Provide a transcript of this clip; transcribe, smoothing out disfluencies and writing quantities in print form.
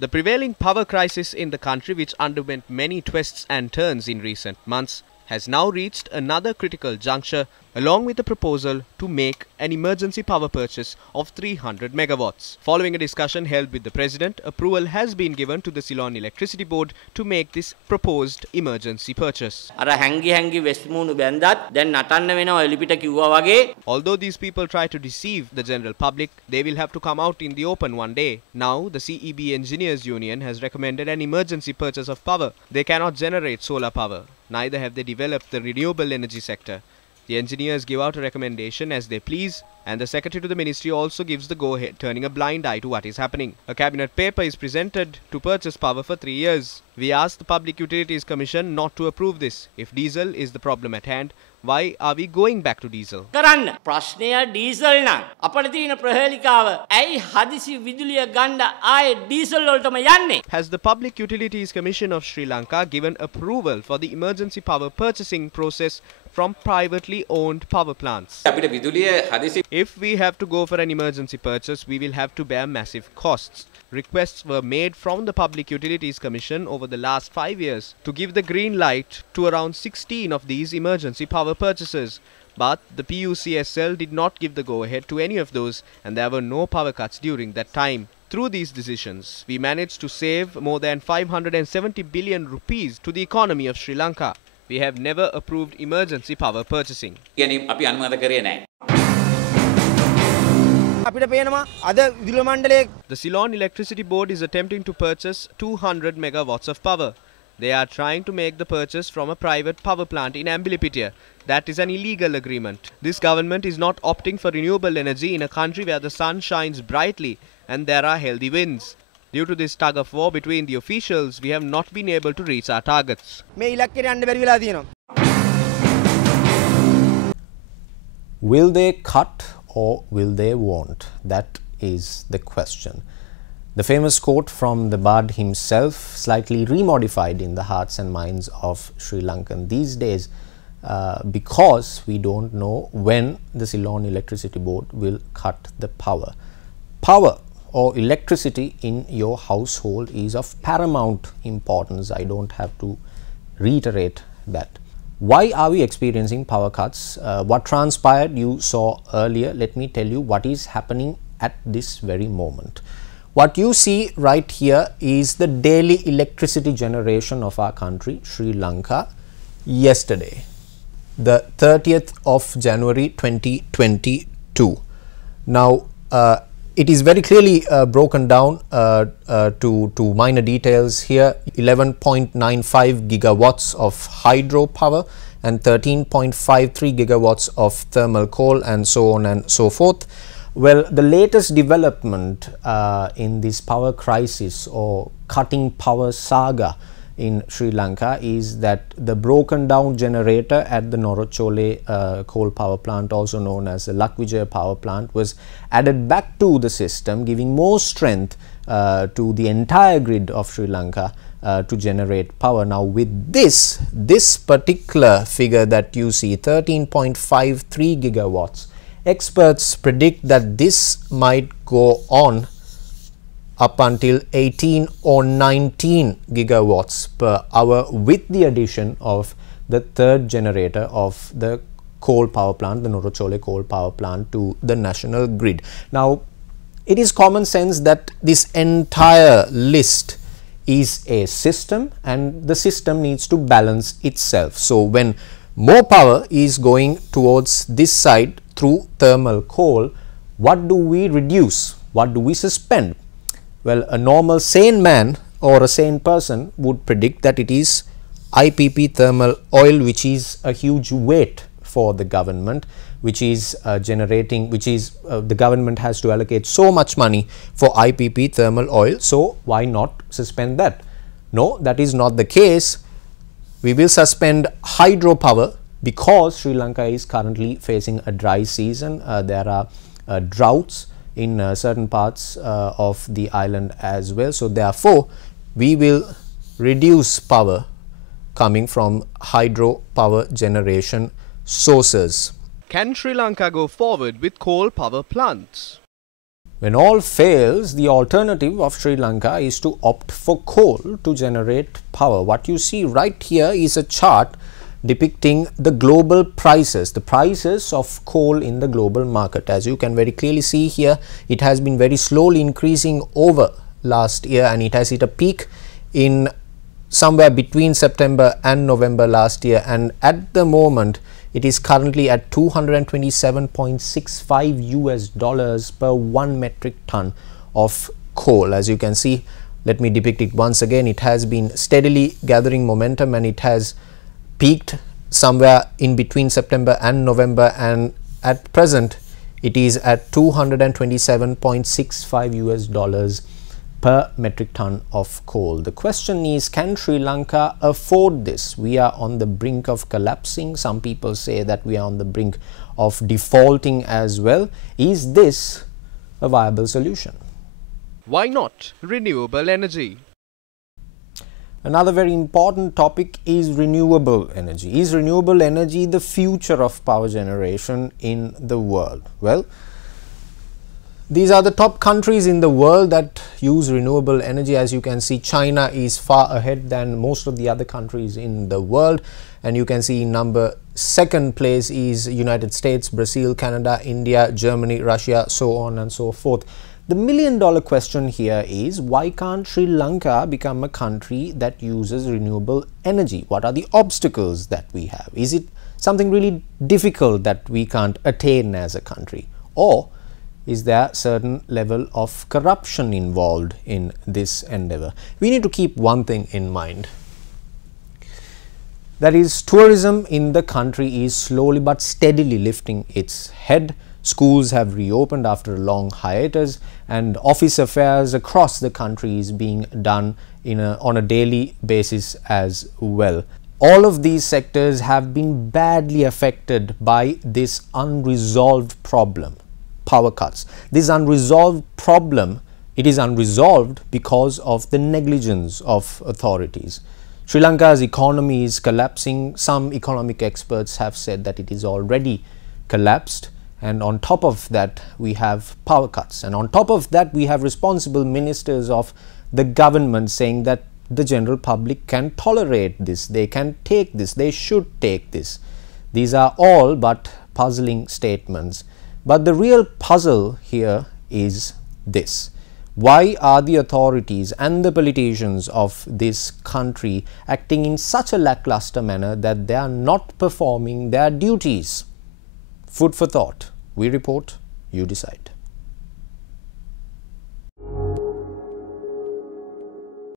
The prevailing power crisis in the country, which underwent many twists and turns in recent months, has now reached another critical juncture, along with a proposal to make an emergency power purchase of 300 megawatts. Following a discussion held with the President, approval has been given to the Ceylon Electricity Board to make this proposed emergency purchase. Although these people try to deceive the general public, they will have to come out in the open one day. Now, the CEB Engineers Union has recommended an emergency purchase of power. They cannot generate solar power. Neither have they developed the renewable energy sector. The engineers give out a recommendation as they please, and the Secretary to the Ministry also gives the go-ahead, turning a blind eye to what is happening. A cabinet paper is presented to purchase power for 3 years. We asked the Public Utilities Commission not to approve this. If diesel is the problem at hand, why are we going back to diesel? ප්‍රශ්නය diesel නම් අපිට තියෙන ප්‍රහේලිකාව ඇයි හදිසි විදුලිය ගන්න ආයේ diesel වලටම යන්නේ? Has the Public Utilities Commission of Sri Lanka given approval for the emergency power purchasing process from privately owned power plants? If we have to go for an emergency purchase, we will have to bear massive costs. Requests were made from the Public Utilities Commission over the last 5 years to give the green light to around 16 of these emergency power purchases. But the PUCSL did not give the go-ahead to any of those, and there were no power cuts during that time. Through these decisions, we managed to save more than 570 billion rupees to the economy of Sri Lanka. We have never approved emergency power purchasing. The Ceylon Electricity Board is attempting to purchase 200 megawatts of power. They are trying to make the purchase from a private power plant in Ambilipitia. That is an illegal agreement. This government is not opting for renewable energy in a country where the sun shines brightly and there are healthy winds. Due to this tug of war between the officials, we have not been able to reach our targets. Will they cut or will they won't? That is the question. The famous quote from the Bard himself, slightly remodified in the hearts and minds of Sri Lankan these days, because we don't know when the Ceylon Electricity Board will cut the power. Power or electricity in your household is of paramount importance. I don't have to reiterate that. Why are we experiencing power cuts? What transpired you saw earlier. Let me tell you what is happening at this very moment. What you see right here is the daily electricity generation of our country, Sri Lanka, yesterday, the 30th of January 2022. Now, it is very clearly broken down to minor details here. 11.95 gigawatts of hydro power and 13.53 gigawatts of thermal coal, and so on and so forth. Well, the latest development in this power crisis or cutting power saga in Sri Lanka is that the broken down generator at the Norochole coal power plant, also known as the Lakvijaya power plant, was added back to the system, giving more strength to the entire grid of Sri Lanka to generate power. Now, with this particular figure that you see, 13.53 gigawatts, experts predict that this might go on up until 18 or 19 gigawatts per hour with the addition of the third generator of the coal power plant, the Norochole coal power plant, to the national grid. Now, it is common sense that this entire list is a system and the system needs to balance itself. So, when more power is going towards this side through thermal coal, what do we reduce? What do we suspend? Well, a normal sane man or a sane person would predict that it is IPP thermal oil, which is a huge weight for the government, which is the government has to allocate so much money for IPP thermal oil. So, why not suspend that? No, that is not the case. We will suspend hydropower because Sri Lanka is currently facing a dry season. There are droughts in certain parts of the island as well. So, therefore, we will reduce power coming from hydro power generation sources. Can Sri Lanka go forward with coal power plants? When all fails, the alternative of Sri Lanka is to opt for coal to generate power. What you see right here is a chart depicting the global prices, the prices of coal in the global market. As you can very clearly see here, it has been very slowly increasing over last year, and it has hit a peak in somewhere between September and November last year, and at the moment it is currently at $227.65 per 1 metric ton of coal. As you can see, let me depict it once again. It has been steadily gathering momentum, and it has peaked somewhere in between September and November, and at present it is at $227.65 per metric ton of coal. The question is, can Sri Lanka afford this? We are on the brink of collapsing. Some people say that we are on the brink of defaulting as well. Is this a viable solution? Why not renewable energy? Another very important topic is renewable energy. Is renewable energy the future of power generation in the world? Well, these are the top countries in the world that use renewable energy. As you can see, China is far ahead than most of the other countries in the world, and you can see number 2nd place is United States, Brazil, Canada, India, Germany, Russia, so on and so forth. The million-dollar question here is, why can't Sri Lanka become a country that uses renewable energy? What are the obstacles that we have? Is it something really difficult that we can't attain as a country? Or is there a certain level of corruption involved in this endeavor? We need to keep one thing in mind. That is, tourism in the country is slowly but steadily lifting its head. Schools have reopened after a long hiatus, and office affairs across the country is being done on a daily basis as well. All of these sectors have been badly affected by this unresolved problem. Power cuts. This unresolved problem, it is unresolved because of the negligence of authorities. Sri Lanka's economy is collapsing. Some economic experts have said that it is already collapsed, and on top of that we have power cuts, and on top of that we have responsible ministers of the government saying that the general public can tolerate this, they can take this, they should take this. These are all but puzzling statements. But the real puzzle here is this: why are the authorities and the politicians of this country acting in such a lackluster manner that they are not performing their duties? Food for thought. We report, you decide.